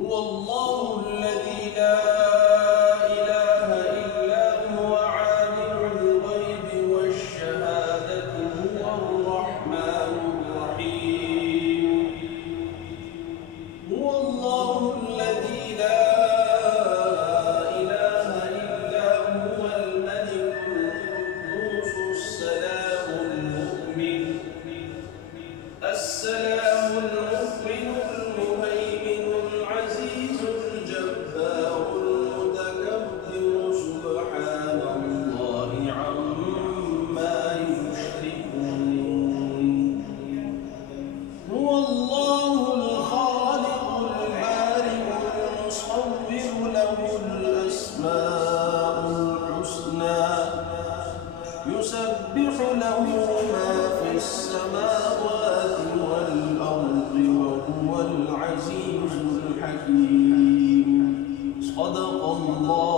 هو الله الذي لا إله إلا هو عالم الغيب والشهادة هو الرحمن الرحيم هو الله الذي لا إله إلا هو الملك القدوس السلام المؤمن المهيمن العزيز الجبار المتكبر سبحان الله عما يشركون هو الله الخالق البارئ المصور له الأسماء الحسنى يسبح له ما في السماوات والأرض وهو العزيز الحكيم صدق الله